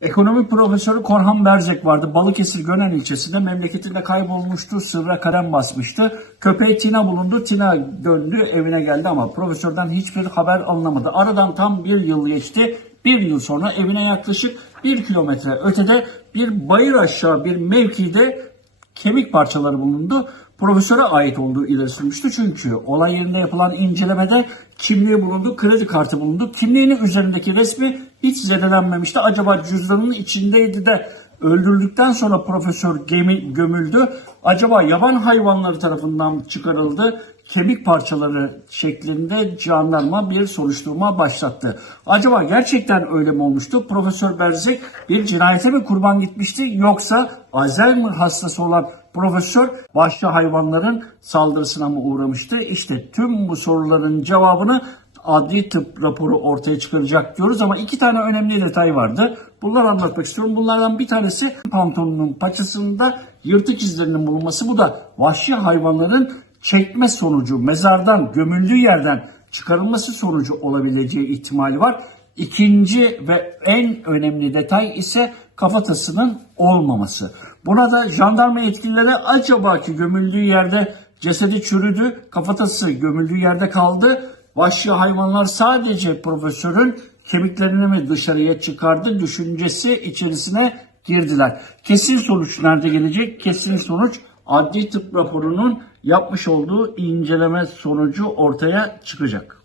Ekonomi profesörü Korhan Berzek vardı. Balıkesir Gönen ilçesinde memleketinde kaybolmuştu. Sırra kalem basmıştı. Köpeği Tina bulundu. Tina döndü evine geldi ama profesörden hiçbir haber alınamadı. Aradan tam bir yıl geçti. Bir yıl sonra evine yaklaşık bir kilometre ötede bir bayır aşağı bir mevkide kemik parçaları bulundu. Profesöre ait olduğu ileri sürmüştü çünkü olay yerinde yapılan incelemede kimliği bulundu, kredi kartı bulundu. Kimliğinin üzerindeki resmi hiç zedelenmemişti. Acaba cüzdanının içindeydi de öldürüldükten sonra profesör gemi, gömüldü. Acaba yaban hayvanları tarafından çıkarıldı. Kemik parçaları şeklinde jandarma bir soruşturma başlattı. Acaba gerçekten öyle mi olmuştu? Profesör Berzek bir cinayete mi kurban gitmişti yoksa Alzheimer hastası olan profesör vahşi hayvanların saldırısına mı uğramıştı? İşte tüm bu soruların cevabını adli tıp raporu ortaya çıkaracak diyoruz ama iki tane önemli detay vardı. Bunları anlatmak istiyorum. Bunlardan bir tanesi pantolonun paçasında yırtık izlerinin bulunması. Bu da vahşi hayvanların çekme sonucu, mezardan, gömüldüğü yerden çıkarılması sonucu olabileceği ihtimali var. İkinci ve en önemli detay ise kafatasının olmaması. Buna da jandarma yetkilileri acaba ki gömüldüğü yerde cesedi çürüdü, kafatası gömüldüğü yerde kaldı. Vahşi hayvanlar sadece profesörün kemiklerini mi dışarıya çıkardı düşüncesi içerisine girdiler. Kesin sonuç nerede gelecek? Kesin sonuç adli tıp raporunun yapmış olduğu inceleme sonucu ortaya çıkacak.